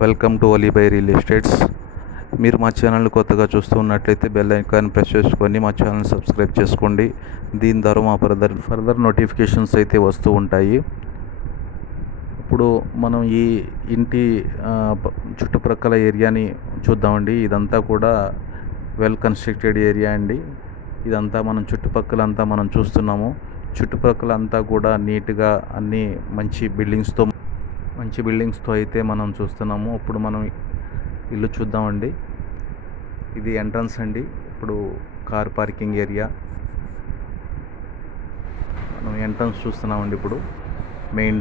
Welcome to Alibi real estates. మీరు మా channel కొత్తగా చూస్తూ ఉన్నట్లయితే బెల్ ఐకాన్ ప్రెస్ చేసుకొని మా ఛానల్ సబ్స్క్రైబ్ చేసుకోండి. దీని ద్వారా మా ఫర్దర్ నోటిఫికేషన్స్ అయితే వస్తూ ఉంటాయి. ఇప్పుడు మనం ఈ ఇంటి చుట్టుప్రక్కల ఏరియాని చూద్దామండి. ఇదంతా కూడా వెల్ కన్స్ట్రక్టెడ్ ఏరియా అండి. ఇదంతా మనం చుట్టుపక్కలంతా మనం చూస్తున్నాము. చుట్టుపక్కలంతా కూడా నీట్గా అన్నీ మంచి బిల్డింగ్స్తో అయితే మనం చూస్తున్నాము. ఇప్పుడు మనం ఇల్లు చూద్దామండి. ఇది ఎంట్రన్స్ అండి. ఇప్పుడు కార్ పార్కింగ్ ఏరియా మనం ఎంట్రన్స్ చూస్తున్నామండి. ఇప్పుడు మెయిన్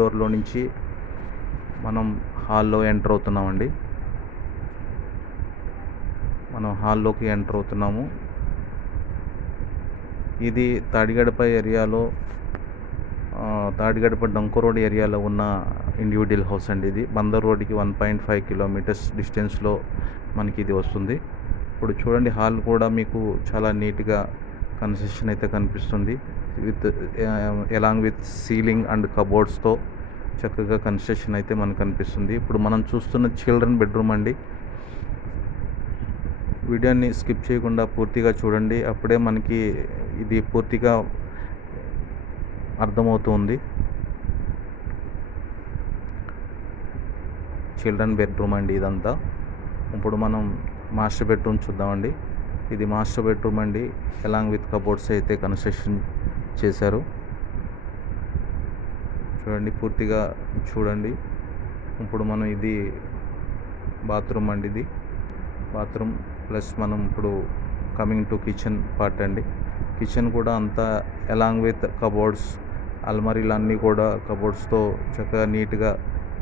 డోర్లో నుంచి మనం హాల్లో ఎంటర్ అవుతున్నామండి. మనం హాల్లోకి ఎంటర్ అవుతున్నాము. ఇది తాడిగడప డొంక రోడ్ ఏరియాలో ఉన్న ఇండివిజువల్ హౌస్ అండి. ఇది బందర్ రోడ్కి 1.5 కిలోమీటర్స్ డిస్టెన్స్లో మనకి ఇది వస్తుంది. ఇప్పుడు చూడండి, హాల్ కూడా మీకు చాలా నీట్గా కన్స్ట్రక్షన్ అయితే కనిపిస్తుంది. ఎలాంగ్ విత్ సీలింగ్ అండ్ కబోర్డ్స్తో చక్కగా కన్స్ట్రక్షన్ అయితే మనకు కనిపిస్తుంది. ఇప్పుడు మనం చూస్తున్న చిల్డ్రన్ బెడ్రూమ్ అండి. వీడియోని స్కిప్ చేయకుండా పూర్తిగా చూడండి, అప్పుడే మనకి ఇది పూర్తిగా అర్థమవుతుంది. చిల్డ్రన్ బెడ్రూమ్ అండి ఇదంతా. ఇప్పుడు మనం మాస్టర్ బెడ్రూమ్ చూద్దామండి. ఇది మాస్టర్ బెడ్రూమ్ అండి. ఎలాంగ్ విత్ కబోర్డ్స్ అయితే కన్స్ట్రక్షన్ చేశారు. చూడండి, పూర్తిగా చూడండి. ఇప్పుడు మనం ఇది బాత్రూమ్ అండి. ఇది బాత్రూమ్ ప్లస్ మనం ఇప్పుడు కమింగ్ టు కిచెన్ పార్ట్ అండి. కిచెన్ కూడా అంతా ఎలాంగ్ విత్ కబోర్డ్స్, అల్మరీలు అన్నీ కూడా కబోర్డ్స్తో చక్కగా నీట్గా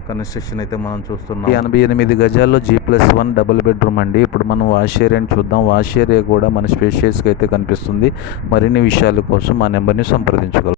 కన్స్ట్రక్షన్ అయితే మనం చూస్తున్నాం. 88 గజాల్లో G+1 డబుల్ బెడ్రూమ్ అండి. ఇప్పుడు మనం వాష్ ఏరియాని చూద్దాం. వాష్ ఏరియా కూడా మన స్పేషియస్గా అయితే కనిపిస్తుంది. మరిన్ని విషయాల కోసం మా నెంబర్ని సంప్రదించగలరు.